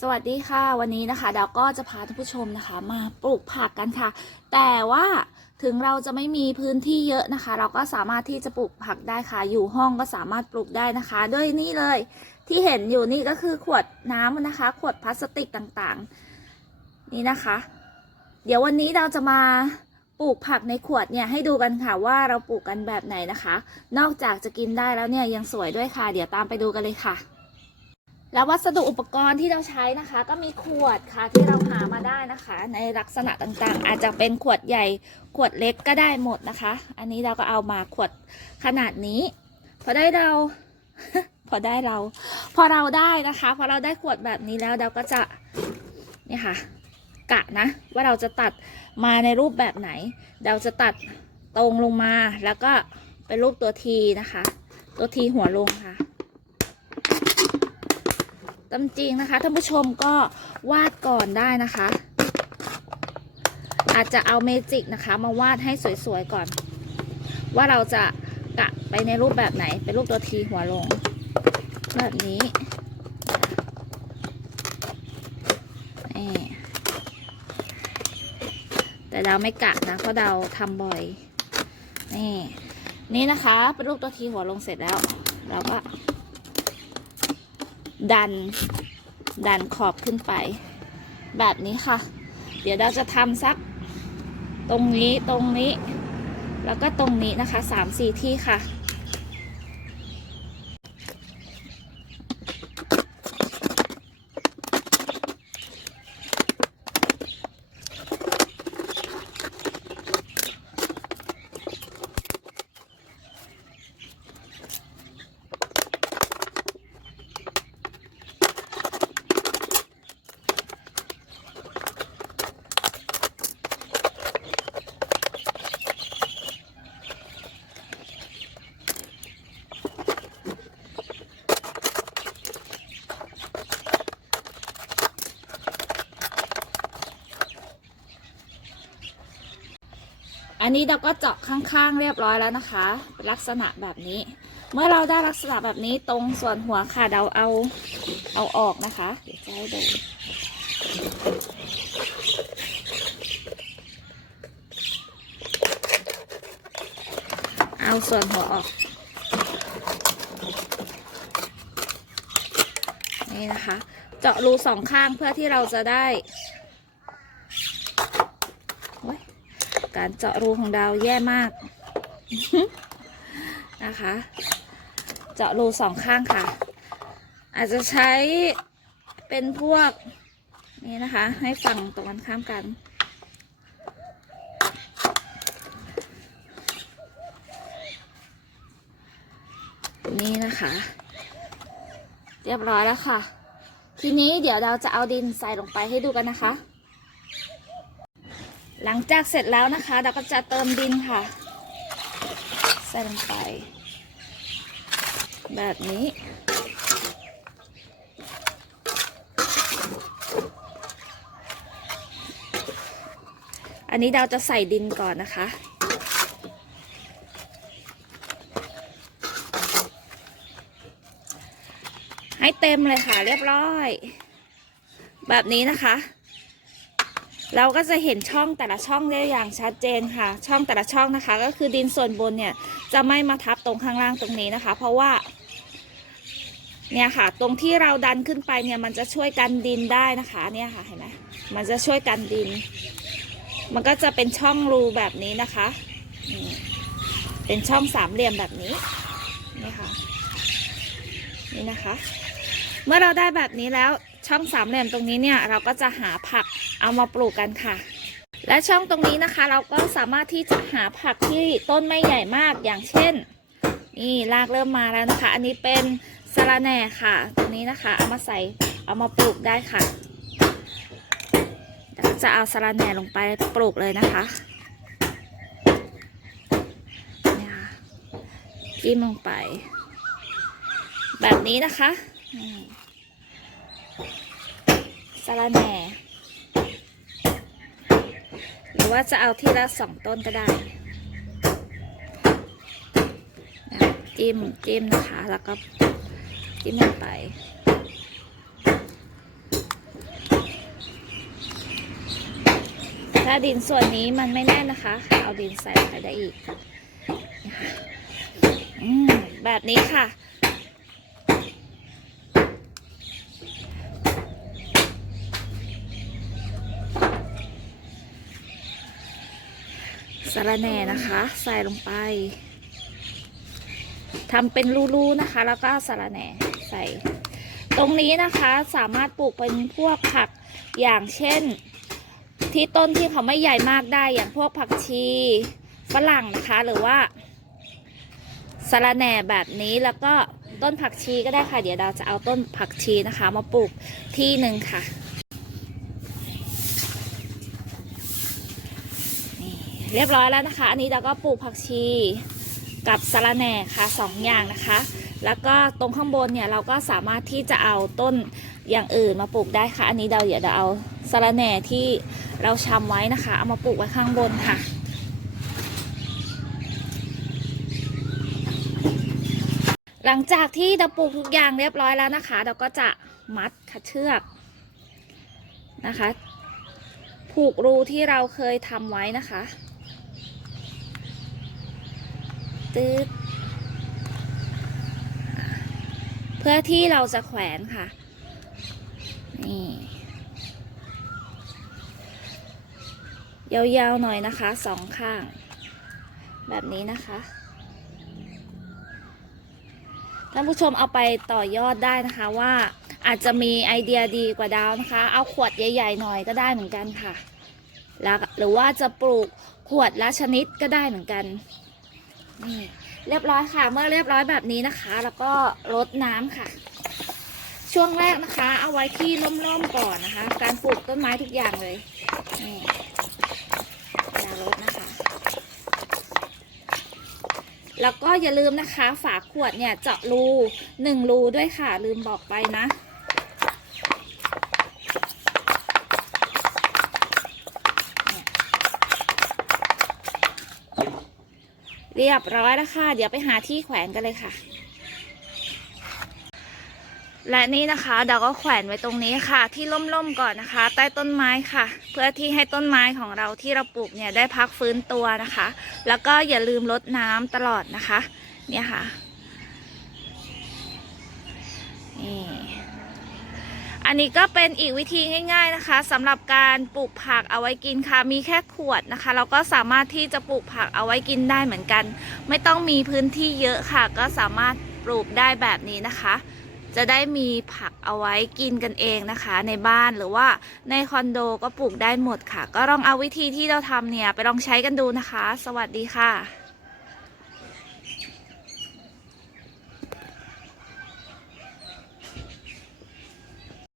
สวัสดีค่ะ วันนี้นะคะดาวก็จะพาท่านผู้ชมนะคะ มาปลูกผักกันค่ะ แต่ว่าถึงเราจะไม่มีพื้นที่เยอะนะคะ เราก็สามารถที่จะปลูกผักได้ค่ะ อยู่ห้องก็สามารถปลูกได้นะคะด้วยนี่เลยที่เห็นอยู่นี่ก็คือขวดน้ำนะคะ ขวดพลาสติกต่างๆ นี่นะคะ เดี๋ยววันนี้เราจะมาปลูกผักในขวดเนี่ยให้ดูกันค่ะว่าเราปลูกกันแบบไหนนะคะ นอกจากจะกินได้แล้วเนี่ยยังสวยด้วยค่ะ เดี๋ยวตามไปดูกันเลยค่ะ แล้ววัสดุอุปกรณ์ที่เราใช้นะคะ ก็มีขวดค่ะที่เราหามาได้นะคะ ในลักษณะต่างๆ อาจจะเป็นขวดใหญ่ขวดเล็กก็ได้หมดนะคะ อันนี้เราก็เอามาขวดขนาดนี้ พอได้เราพอได้เรา พอเราได้นะคะพอเราได้ขวดแบบนี้แล้วเราก็จะนี่ค่ะ กะนะ ว่าเราจะตัดมาในรูปแบบไหน เราจะตัดตรงลงมาแล้วก็เป็นรูปตัวทีนะคะ ตัวทีหัวลงค่ะ ตามจริงนะคะท่านผู้ชมก็วาดก่อนได้นะคะ อาจจะเอาเมจิกนะคะ มาวาดให้สวยๆก่อน ว่าเราจะกะไปในรูปแบบไหน เป็นรูปตัวทีหัวลง แบบนี้นี่แต่เราไม่กะนะเพราะเราทำบ่อย นี่ นี่นะคะ เป็นรูปตัวทีหัวลงเสร็จแล้ว เราก็ ดัน ดันขอบขึ้นไป แบบนี้ค่ะ เดี๋ยวเราจะทำสักตรงนี้ตรงนี้ แล้วก็ตรงนี้นะคะสามสี่ที่ค่ะ อันนี้เราก็เจาะข้างๆเรียบร้อยแล้วนะคะเป็นลักษณะแบบนี้ เมื่อเราได้ลักษณะแบบนี้ตรงส่วนหัวค่ะเราเอาเอาออกนะคะ เดี๋ยวจะให้ดูเอาส่วนหัวออก นี่นะคะ เจาะรูสองข้างเพื่อที่เราจะได้โอ๊ย การเจาะรูของดาวแย่มาก นะคะ เจาะรูสองข้างค่ะ อาจจะใช้เป็นพวกนี่นะคะ ให้ฝั่งตรงกันข้ามกัน นี่นะคะ เรียบร้อยแล้วค่ะ ทีนี้เดี๋ยวเราจะเอาดินใส่ลงไปให้ดูกันนะคะ หลังจากเสร็จแล้วนะคะเราก็จะเติมดินค่ะ ใส่ลงไป แบบนี้อันนี้เราจะใส่ดินก่อนนะคะ ให้เต็มเลยค่ะเรียบร้อย แบบนี้นะคะ เราก็จะเห็นช่องแต่ละช่องได้อย่างชัดเจนค่ะ ช่องแต่ละช่องนะคะ ก็คือดินส่วนบนเนี่ยจะไม่มาทับตรงข้างล่างตรงนี้นะคะ เพราะว่าเนี่ยค่ะ ตรงที่เราดันขึ้นไปเนี่ยมันจะช่วยกันดินได้นะคะเนี่ยค่ะเห็นไหมมันจะช่วยกันดิน มันก็จะเป็นช่องรูแบบนี้นะคะ เป็นช่องสามเหลี่ยมแบบนี้นี่ค่ะนี่นะคะ เมื่อเราได้แบบนี้แล้วช่องสามเหลี่ยมตรงนี้เนี่ยเราก็จะหาผัก เอามาปลูกกันค่ะ และช่องตรงนี้นะคะ เราก็สามารถที่จะหาผักที่ต้นไม่ใหญ่มากอย่างเช่น นี่รากเริ่มมาแล้วนะคะ อันนี้เป็นสะระแหน่ค่ะ ตรงนี้นะคะเอามาใส่เอามาปลูกได้ค่ะจะเอาสะระแหน่ลงไปปลูกเลยนะคะนี่ค่ะจิ้มลงไป แบบนี้นะคะสะระแหน่ือว่าจะเอาที่ละสองต้นก็ได้จิ้มจิ้มนะคะ แล้วก็จิ้มลงไป ถ้าดินส่วนนี้มันไม่แน่นนะคะ เอาดินใส่ไปได้อีกแบบนี้ค่ะ สาระแหน่นะคะ ใส่ลงไปทำเป็นรูๆนะคะ แล้วก็สาระแหน่ใส่ ตรงนี้นะคะสามารถปลูกเป็นพวกผักอย่างเช่น ที่ต้นที่เขาไม่ใหญ่มากได้อย่างพวกผักชีฝรั่งนะคะ หรือว่าสาระแหน่แบบนี้แล้วก็ต้นผักชีก็ได้ค่ะ เดี๋ยวเราจะเอาต้นผักชีนะคะ มาปลูกที่หนึ่งค่ะ เรียบร้อยแล้วนะคะ อันนี้เราก็ปลูกผักชีกับสาระแหน่ค่ะสองอย่างนะคะ แล้วก็ตรงข้างบนเนี่ยเราก็สามารถที่จะเอาต้นอย่างอื่นมาปลูกได้ค่ะ อันนี้เราเดี๋ยวเราเอาสาระแหน่ที่เราชำไว้นะคะ เอามาปลูกไว้ข้างบนค่ะหลังจากที่เราปลูกทุกอย่างเรียบร้อยแล้วนะคะ เราก็จะมัดค่ะเชือกนะคะ ผูกรูที่เราเคยทำไว้นะคะ ตืดเพื่อที่เราจะแขวนค่ะ นี่ ยาวๆหน่อยนะคะสองข้าง แบบนี้นะคะท่านผู้ชมเอาไปต่อยอดได้นะคะว่าอาจจะมีไอเดียดีกว่าดาวนะคะ เอาขวดใหญ่ ๆ หน่อยก็ได้เหมือนกันค่ะแล้วหรือว่าจะปลูกขวดละชนิดก็ได้เหมือนกัน นี่เรียบร้อยค่ะ เมื่อเรียบร้อยแบบนี้นะคะ แล้วก็รดน้ำค่ะ ช่วงแรกนะคะ เอาไว้ที่ร่มๆก่อนนะคะ การปลูกต้นไม้ทุกอย่างเลยนี่อย่ารดนะคะ แล้วก็อย่าลืมนะคะ ฝาขวดเนี่ยเจาะรูหนึ่งรูด้วยค่ะ ลืมบอกไปนะ เรียบร้อยแล้วค่ะ เดี๋ยวไปหาที่แขวนกันเลยค่ะ และนี่นะคะเราก็แขวนไว้ตรงนี้ค่ะ ที่ร่มๆก่อนนะคะ ใต้ต้นไม้ค่ะ เพื่อที่ให้ต้นไม้ของเราที่เราปลูกเนี่ยได้พักฟื้นตัวนะคะ แล้วก็อย่าลืมรดน้ำตลอดนะคะ เนี่ยค่ะ อันนี้ก็เป็นอีกวิธีง่ายๆนะคะสำหรับการปลูกผักเอาไว้กินค่ะ มีแค่ขวดนะคะเราก็สามารถที่จะปลูกผักเอาไว้กินได้เหมือนกัน ไม่ต้องมีพื้นที่เยอะค่ะ ก็สามารถปลูกได้แบบนี้นะคะ จะได้มีผักเอาไว้กินกันเองนะคะ ในบ้านหรือว่าในคอนโดก็ปลูกได้หมดค่ะ ก็ลองเอาวิธีที่เราทำเนี่ยไปลองใช้กันดูนะคะ สวัสดีค่ะ